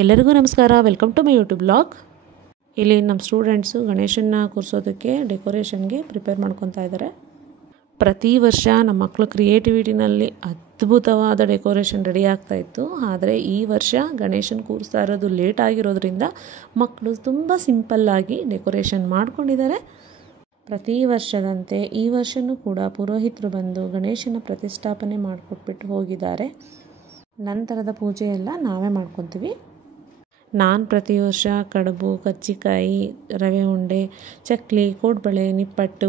ಎಲ್ಲರಿಗೂ ನಮಸ್ಕಾರ. Welcome to my YouTube blog. ಇಲ್ಲಿ ನಮ್ಮ ಸ್ಟೂಡೆಂಟ್ಸು ಗಣೇಶನ್ನ ಕೂರಿಸೋದಕ್ಕೆ ಡೆಕೋರೇಷನ್ಗೆ ಪ್ರಿಪೇರ್ ಮಾಡ್ಕೊತಾ ಇದ್ದಾರೆ. ಪ್ರತಿ ವರ್ಷ ನಮ್ಮ ಮಕ್ಕಳು ಕ್ರಿಯೇಟಿವಿಟಿನಲ್ಲಿ ಅದ್ಭುತವಾದ ಡೆಕೋರೇಷನ್ ರೆಡಿ ಆಗ್ತಾ ಇತ್ತು. ಆದರೆ ಈ ವರ್ಷ ಗಣೇಶನ ಕೂರಿಸ್ತಾ ಇರೋದು ಲೇಟ್ ಆಗಿರೋದ್ರಿಂದ ಮಕ್ಕಳು ತುಂಬ ಸಿಂಪಲ್ಲಾಗಿ ಡೆಕೋರೇಷನ್ ಮಾಡ್ಕೊಂಡಿದ್ದಾರೆ. ಪ್ರತಿ ವರ್ಷದಂತೆ ಈ ವರ್ಷವೂ ಕೂಡ ಪುರೋಹಿತರು ಬಂದು ಗಣೇಶನ ಪ್ರತಿಷ್ಠಾಪನೆ ಮಾಡಿಕೊಟ್ಬಿಟ್ಟು ಹೋಗಿದ್ದಾರೆ. ನಂತರದ ಪೂಜೆ ಎಲ್ಲ ನಾವೇ ಮಾಡ್ಕೊತೀವಿ. ನಾನು ಪ್ರತಿ ವರ್ಷ ಕಡುಬು, ಕಜ್ಜಿಕಾಯಿ, ರವೆ ಉಂಡೆ, ಚಕ್ಲಿ, ಕೋಡ್ಬಳೆ, ನಿಪ್ಪಟ್ಟು,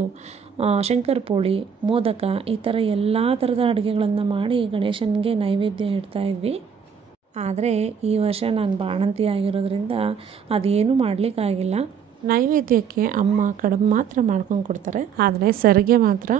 ಶಂಕರಪೋಳಿ, ಮೋದಕ ಈ ಥರ ಎಲ್ಲ ಥರದ ಅಡುಗೆಗಳನ್ನು ಮಾಡಿ ಗಣೇಶನಿಗೆ ನೈವೇದ್ಯ ಇಡ್ತಾ ಇದ್ವಿ. ಆದರೆ ಈ ವರ್ಷ ನಾನು ಬಾಣಂತಿ ಆಗಿರೋದ್ರಿಂದ ಅದೇನೂ ಮಾಡಲಿಕ್ಕಾಗಿಲ್ಲ. ನೈವೇದ್ಯಕ್ಕೆ ಅಮ್ಮ ಕಡುಬು ಮಾತ್ರ ಮಾಡ್ಕೊಂಡು ಕೊಡ್ತಾರೆ. ಆದರೆ ಸರಿಗೆ ಮಾತ್ರ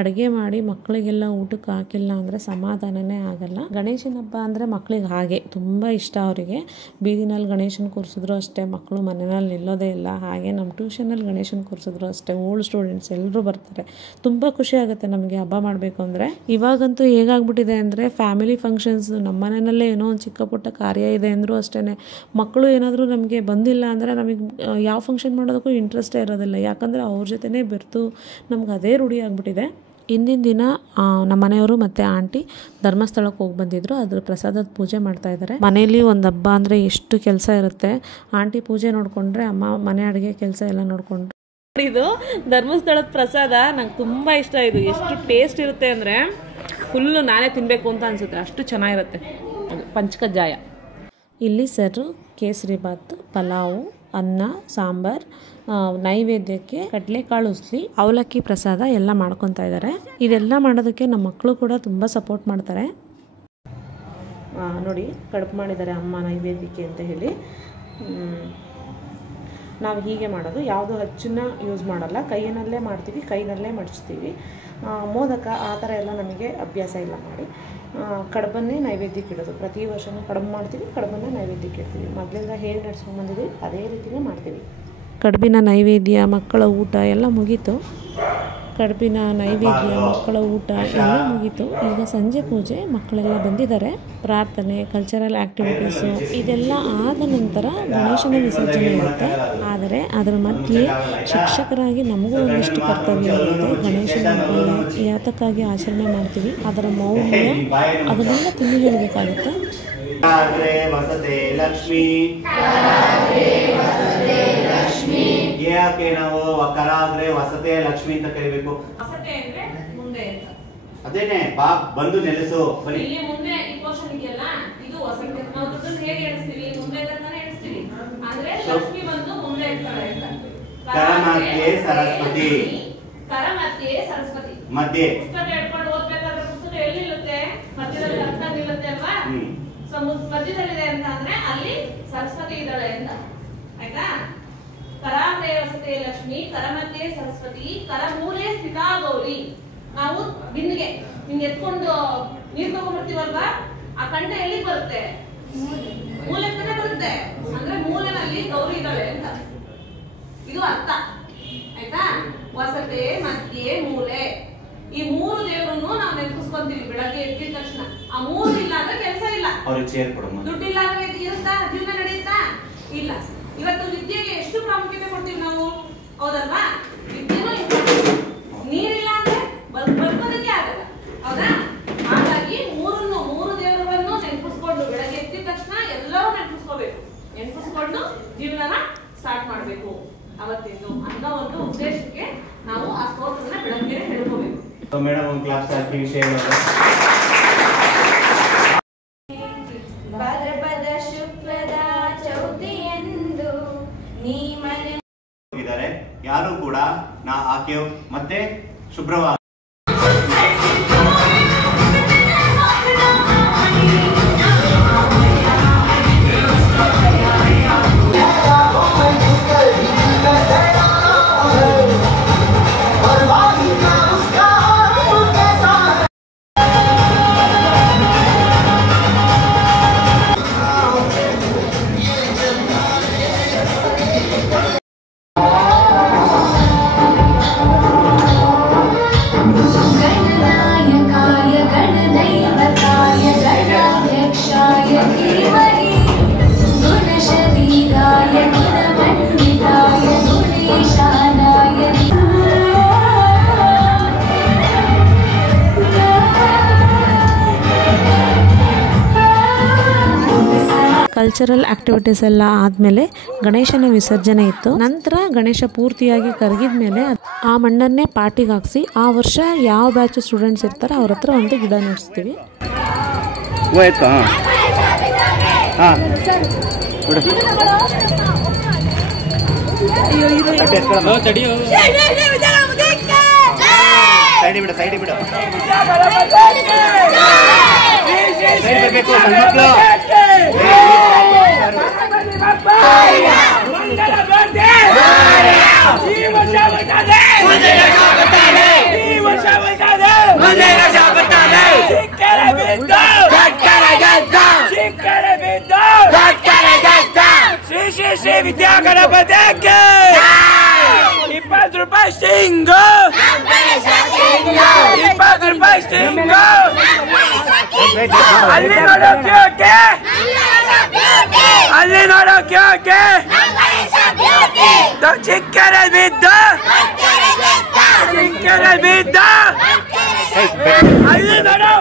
ಅಡುಗೆ ಮಾಡಿ ಮಕ್ಕಳಿಗೆಲ್ಲ ಊಟಕ್ಕೆ ಹಾಕಿಲ್ಲ ಅಂದರೆ ಸಮಾಧಾನನೇ ಆಗಲ್ಲ. ಗಣೇಶನ ಹಬ್ಬ ಅಂದರೆ ಮಕ್ಕಳಿಗೆ ಹಾಗೆ ತುಂಬ ಇಷ್ಟ. ಅವರಿಗೆ ಬೀದಿನಲ್ಲಿ ಗಣೇಶನ ಕೂರಿಸಿದ್ರು ಅಷ್ಟೇ, ಮಕ್ಕಳು ಮನೆಯಲ್ಲಿ ನಿಲ್ಲೋದೇ ಇಲ್ಲ. ಹಾಗೆ ನಮ್ಮ ಟ್ಯೂಷನಲ್ಲಿ ಗಣೇಶನ ಕೂರಿಸಿದ್ರು ಅಷ್ಟೇ, ಓಲ್ಡ್ ಸ್ಟೂಡೆಂಟ್ಸ್ ಎಲ್ಲರೂ ಬರ್ತಾರೆ. ತುಂಬ ಖುಷಿ ಆಗುತ್ತೆ ನಮಗೆ ಹಬ್ಬ ಮಾಡಬೇಕು ಅಂದರೆ. ಇವಾಗಂತೂ ಹೇಗಾಗ್ಬಿಟ್ಟಿದೆ ಅಂದರೆ ಫ್ಯಾಮಿಲಿ ಫಂಕ್ಷನ್ಸ್, ನಮ್ಮ ಮನೆಯಲ್ಲೇ ಏನೋ ಒಂದು ಚಿಕ್ಕ ಪುಟ್ಟ ಕಾರ್ಯ ಇದೆ ಅಂದರೂ ಅಷ್ಟೇ, ಮಕ್ಕಳು ಏನಾದರೂ ನಮಗೆ ಬಂದಿಲ್ಲ ಅಂದರೆ ನಮಗೆ ಯಾವ ಫಂಕ್ಷನ್ ಮಾಡೋದಕ್ಕೂ ಇಂಟ್ರೆಸ್ಟೇ ಇರೋದಿಲ್ಲ. ಯಾಕಂದರೆ ಅವ್ರ ಜೊತೆನೇ ಬೆರೆತು ನಮ್ಗೆ ಅದೇ ರೂಢಿ ಆಗಿಬಿಟ್ಟಿದೆ. ಇಂದಿನ ದಿನ ನಮ್ಮ ಮನೆಯವರು ಮತ್ತು ಆಂಟಿ ಧರ್ಮಸ್ಥಳಕ್ಕೆ ಹೋಗಿ ಬಂದಿದ್ರು. ಅದ್ರ ಪ್ರಸಾದದ ಪೂಜೆ ಮಾಡ್ತಾ ಇದ್ದಾರೆ. ಮನೆಯಲ್ಲಿ ಒಂದು ಹಬ್ಬ ಅಂದರೆ ಎಷ್ಟು ಕೆಲಸ ಇರುತ್ತೆ. ಆಂಟಿ ಪೂಜೆ ನೋಡಿಕೊಂಡ್ರೆ ಅಮ್ಮ ಮನೆ ಅಡುಗೆ ಕೆಲಸ ಎಲ್ಲ ನೋಡಿಕೊಂಡ್ರು. ಇದು ಧರ್ಮಸ್ಥಳದ ಪ್ರಸಾದ ನಂಗೆ ತುಂಬ ಇಷ್ಟ. ಇದು ಎಷ್ಟು ಟೇಸ್ಟ್ ಇರುತ್ತೆ ಅಂದರೆ ಫುಲ್ಲು ನಾನೇ ತಿನ್ನಬೇಕು ಅಂತ ಅನಿಸುತ್ತೆ, ಅಷ್ಟು ಚೆನ್ನಾಗಿರುತ್ತೆ. ಅದು ಪಂಚಕಜ್ಜಾಯ. ಇಲ್ಲಿ ಸರ್ ಕೇಸರಿ ಬಾತ್, ಪಲಾವು, ಅನ್ನ, ಸಾಂಬಾರ್, ನೈವೇದ್ಯಕ್ಕೆ ಕಡಲೆಕಾಳು ಉಸ್ಲಿ, ಅವಲಕ್ಕಿ ಪ್ರಸಾದ ಎಲ್ಲ ಮಾಡ್ಕೊತಾ ಇದ್ದಾರೆ. ಇದೆಲ್ಲ ಮಾಡೋದಕ್ಕೆ ನಮ್ಮ ಮಕ್ಕಳು ಕೂಡ ತುಂಬ ಸಪೋರ್ಟ್ ಮಾಡ್ತಾರೆ. ನೋಡಿ ಕಡುಬು ಮಾಡಿದ್ದಾರೆ ಅಮ್ಮ ನೈವೇದ್ಯಕ್ಕೆ ಅಂತ ಹೇಳಿ. ನಾವು ಹೀಗೆ ಮಾಡೋದು, ಯಾವುದು ಹಚ್ಚನ್ನ ಯೂಸ್ ಮಾಡಲ್ಲ, ಕೈಯಲ್ಲೇ ಮಾಡ್ತೀವಿ, ಕೈನಲ್ಲೇ ಮಡಚ್ತೀವಿ. ಮೋದಕ ಆ ಥರ ಎಲ್ಲ ನಮಗೆ ಅಭ್ಯಾಸ ಇಲ್ಲ ಮಾಡಿ. ಕಡುಬನ್ನೇ ನೈವೇದ್ಯಕ್ಕೆ ಇಡೋದು. ಪ್ರತಿ ವರ್ಷವೂ ಕಡುಬು ಮಾಡ್ತೀವಿ, ಕಡುಬನ್ನೇ ನೈವೇದ್ಯಕ್ಕೆ ಇಡ್ತೀವಿ. ಮೊದಲಿಂದ ಹೇಗೆ ನಡ್ಸ್ಕೊಂಡ್ಬಂದಿದ್ದೀವಿ ಅದೇ ರೀತಿಯೇ ಮಾಡ್ತೀವಿ. ಕಡುಬಿನ ನೈವೇದ್ಯ, ಮಕ್ಕಳ ಊಟ ಎಲ್ಲ ಮುಗೀತು. ಕಡುಬಿನ ನೈವೇದ್ಯ, ಮಕ್ಕಳ ಊಟ ಎಲ್ಲ ಮುಗೀತು. ಈಗ ಸಂಜೆ ಪೂಜೆ, ಮಕ್ಕಳೆಲ್ಲ ಬಂದಿದ್ದಾರೆ. ಪ್ರಾರ್ಥನೆ, ಕಲ್ಚರಲ್ ಆ್ಯಕ್ಟಿವಿಟೀಸು ಇದೆಲ್ಲ ಆದ ನಂತರ ಗಣೇಶನ ವಿಸರ್ಜನೆ ಇರುತ್ತೆ. ಆದರೆ ಅದರ ಮಧ್ಯೆ ಶಿಕ್ಷಕರಾಗಿ ನಮಗೂ ಒಂದಿಷ್ಟು ಕರ್ತವ್ಯ ಇರುತ್ತೆ. ಗಣೇಶನ ಯಾತಕ್ಕಾಗಿ ಆಚರಣೆ ಮಾಡ್ತೀವಿ, ಅದರ ಮೌಲ್ಯ ಅದನ್ನೆಲ್ಲ ತಿಳಿ ಹೇಳಬೇಕಾಗುತ್ತೆ. ಯಾಕೆ ನಾವು ಕರಾಗ್ರೆ ವಸತೆ ಲಕ್ಷ್ಮಿ ಅಂತ ಕರಿಬೇಕು? ಅದೇನೆ ಬಾ ಬಂದು ನೆಲೆಸು. ಇಲ್ಲಿ ಮುಂದೆ ಈ ಪೋರ್ಷನ್ ಇದೆಯಲ್ಲ, ಇದು ವಸತೆ. ನಾವು ದುಡ್ಡನ್ನು ಹೇಗೆ ಎಣಿಸ್ತೀವಿ? ಮುಂದೆ ಇರೋದನ್ನ ಎಣಿಸ್ತೀವಿ. ಅಂದ್ರೆ ಲಕ್ಷ್ಮಿ ಬಂದು ಮುಂದೆ ಇರ್ತಾಳೆ ಅಂತ. ಕರಮಧ್ಯೆ ಸರಸ್ವತಿ. ಕರಮಧ್ಯೆ ಸರಸ್ವತಿ. ಮಧ್ಯೆ ಪುಸ್ತಕ ಹಿಡ್ಕೊಂಡು ಓದ್ಬೇಕಾದ್ರೆ ಪುಸ್ತಕ ಎಲ್ಲಿರುತ್ತೆ? ಮಧ್ಯದಲ್ಲಿ ಅರ್ಥ ನಿಲ್ಲುತ್ತೆ ಅಲ್ವಾ? ಸೊ ಮಧ್ಯದಲ್ಲಿದೆ ಅಂತ ಅಂದ್ರೆ ಅಲ್ಲಿ ಸರಸ್ವತಿ ಇದ್ದಾಳೆ ಅಂತ. ಆಯ್ತಾ? ಕರಾಗ್ರೆ ವಸತೆ ಲಕ್ಷ್ಮಿ, ಕರಮಧ್ಯೆ ಸರಸ್ವತಿ, ಕರಮೂಲೆ ಸ್ಥಿತಾ ಗೌರಿ. ನಾವು ಬಿಂದಿಗೆ ಹಿಂಗೆ ಎತ್ಕೊಂಡು ನೀರ್ ತಗೊಂಡ್ಬರ್ತೀವಲ್ವಾ, ಆ ಕಂಠ ಎಲ್ಲಿಗೆ ಬರುತ್ತೆ? ಮೂಲೆ ಕಡೆ ಬರುತ್ತೆ. ಅಂದ್ರೆ ಮೂಲೆನಲ್ಲಿ ಗೌರಿ ಇದ್ದಾಳೆ ಅಂತ ಇದು ಅರ್ಥ. ಆಯ್ತಾ? ವಸತೆ, ಮಧ್ಯೆ, ಮೂಲೆ, ಈ ಮೂರು ದೇವರನ್ನು ನಾವು ನೆನಪಿಸ್ಕೊಂತೀವಿ ಬೆಳಗ್ಗೆ ಎದ್ದಿದ ತಕ್ಷಣ. ಆ ಮೂರು ಇಲ್ಲ ಅಂದ್ರೆ ಕೆಲಸ ಇಲ್ಲ. ದುಡ್ಡಿಲ್ಲ ಅಂದ್ರೆ ಇರುತ್ತಾ? ಜೀವನ ನಡೆಯುತ್ತಾ? ಇಲ್ಲ. ಇವತ್ತು ವಿದ್ಯೆಗೆ ಎಷ್ಟು ಪ್ರಾಮುಖ್ಯತೆ ಕೊಡ್ತೀವಿ ನಾವು, ಹೌದಲ್ವಾ? ವಿದ್ಯೆನೂ ಇಂಪಾರ್ಟೆಂಟ್. ನೀರಿಲ್ಲ ಅಂದ್ರೆ ಬದುಕೋದಕ್ಕೆ ಆಗಲ್ಲ, ಹೌದಾ? ಹಾಗಾಗಿ ಮೂರು ದೇವರನ್ನು ನೆನಪಿಸ್ಕೊಂಡು ಬೆಳಗ್ಗೆ ಎದ್ದಿದ ತಕ್ಷಣ ಎಲ್ಲರೂ ನೆನಪಿಸ್ಕೋಬೇಕು. ನೆನಪಿಸ್ಕೊಂಡು ಜೀವನನ ಸ್ಟಾರ್ಟ್ ಮಾಡಬೇಕು ಅವತ್ತಿಂದು ಅನ್ನೋ ಒಂದು ಉದ್ದೇಶಕ್ಕೆ ನಾವು ಆ ಸ್ತೋತ್ರವನ್ನ ಬೆಳಗ್ಗೆ ಹೇಳ್ಕೋಬೇಕು. ಮೇಡಮ್ ಒಂದು ಕ್ಲಾಸ್ ಹಾಕಿ ವಿಷಯ ಯಾರು ಕೂಡ ನಾ ಆಕೆಯು ಮತ್ತೆ ಶುಭ್ರವಾಗಿ ಕಲ್ಚರಲ್ ಆ್ಯಕ್ಟಿವಿಟೀಸ್ ಎಲ್ಲ ಆದಮೇಲೆ ಗಣೇಶನ ವಿಸರ್ಜನೆ ಇತ್ತು. ನಂತರ ಗಣೇಶ ಪೂರ್ತಿಯಾಗಿ ಕರಗಿದ ಮೇಲೆ ಆ ಮಣ್ಣನ್ನೇ ಪಾಟಿಗೆ ಹಾಕಿಸಿ ಆ ವರ್ಷ ಯಾವ ಬ್ಯಾಚ್ ಸ್ಟೂಡೆಂಟ್ಸ್ ಇರ್ತಾರೆ ಅವ್ರ ಹತ್ರ ಒಂದು ಗಿಡ ನೆಡ್ಸ್ತೀವಿ. ಶ್ರೀ ವಿದ್ಯಾ ಗಣಪತಿಗೆ 20 ರೂಪಾಯಿ ಸ್ಟಿಂಗ್, 20 ರೂಪಾಯಿ ಸ್ಟಿಂಗ್. ಅಲ್ಲಿ ನೋಡೋಕೆ ಓಕೆ, ಅಲ್ಲಿ ನೋಡೋಕೆ ಓಕೆ. ಚಿಕ್ಕರೆ ಬಿದ್ದ, ಚಿಕ್ಕರೆ ಬಿದ್ದ. ಅಲ್ಲಿ ನೋಡು,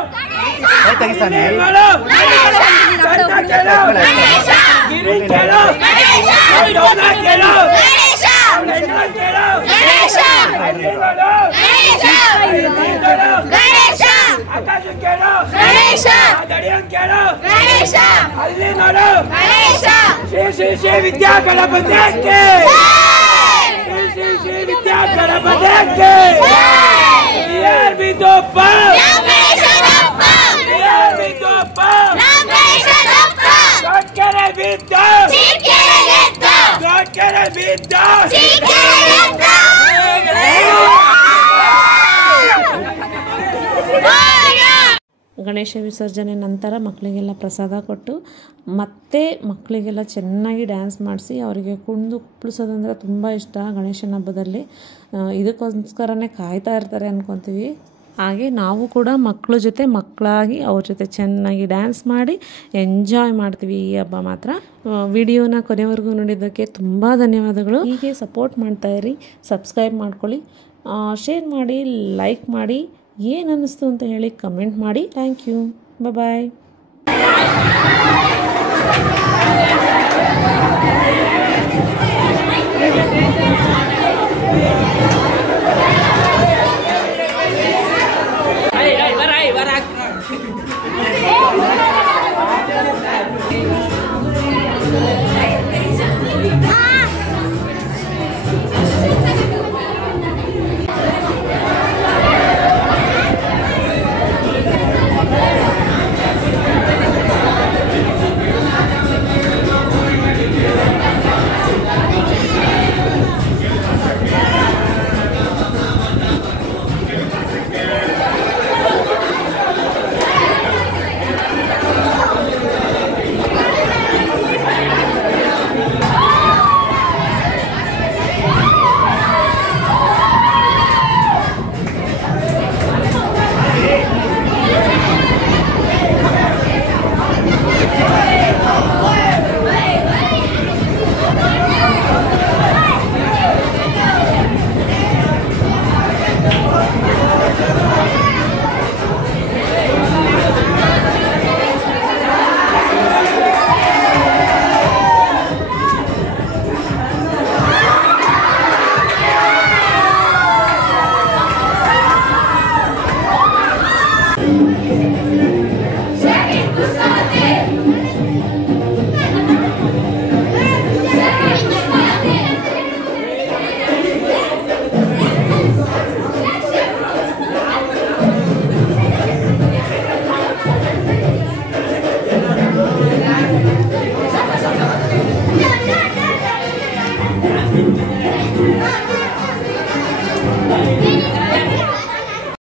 ಗಿರಿ ಕೇಳು, ಕೇಳು, ಅಲ್ಲಿ ನೋಡು. ಶ್ರೀ ಶ್ರೀ ವಿದ್ಯಾ ಗಣಪತಿಗೆ, ಶ್ರೀ ಶ್ರೀ ವಿದ್ಯಾ ಗಣಪತಿಗೆ. ಬಿದ್ದಪ್ಪ, ಬಿದ್ದಪ್ಪ, ದೊಡ್ಡಕೆರೆ ಬಿದ್ದ, ದೊಡ್ಡಕೆರೆ ಬಿದ್ದ. ಗಣೇಶ ವಿಸರ್ಜನೆ ನಂತರ ಮಕ್ಕಳಿಗೆಲ್ಲ ಪ್ರಸಾದ ಕೊಟ್ಟು ಮತ್ತೆ ಮಕ್ಕಳಿಗೆಲ್ಲ ಚೆನ್ನಾಗಿ ಡ್ಯಾನ್ಸ್ ಮಾಡಿಸಿ ಅವರಿಗೆ ಕುಪ್ಪಳಿಸೋದಂದ್ರೆ ತುಂಬ ಇಷ್ಟ. ಗಣೇಶನ ಹಬ್ಬದಲ್ಲಿ ಇದಕ್ಕೋಸ್ಕರನೇ ಕಾಯ್ತಾ ಇರ್ತಾರೆ ಅಂದ್ಕೊತೀವಿ. ಹಾಗೆ ನಾವು ಕೂಡ ಮಕ್ಕಳ ಜೊತೆ ಮಕ್ಕಳಾಗಿ ಅವ್ರ ಜೊತೆ ಚೆನ್ನಾಗಿ ಡ್ಯಾನ್ಸ್ ಮಾಡಿ ಎಂಜಾಯ್ ಮಾಡ್ತೀವಿ ಈ ಹಬ್ಬ ಮಾತ್ರ. ವಿಡಿಯೋನ ಕೊನೆವರೆಗೂ ನೋಡಿದ್ದಕ್ಕೆ ತುಂಬ ಧನ್ಯವಾದಗಳು. ಹೀಗೆ ಸಪೋರ್ಟ್ ಮಾಡ್ತಾಯಿರಿ, ಸಬ್ಸ್ಕ್ರೈಬ್ ಮಾಡ್ಕೊಳ್ಳಿ, ಶೇರ್ ಮಾಡಿ, ಲೈಕ್ ಮಾಡಿ. ಏನು ಅನ್ನಿಸ್ತು ಅಂತ ಹೇಳಿ ಕಮೆಂಟ್ ಮಾಡಿ. Thank you, bye.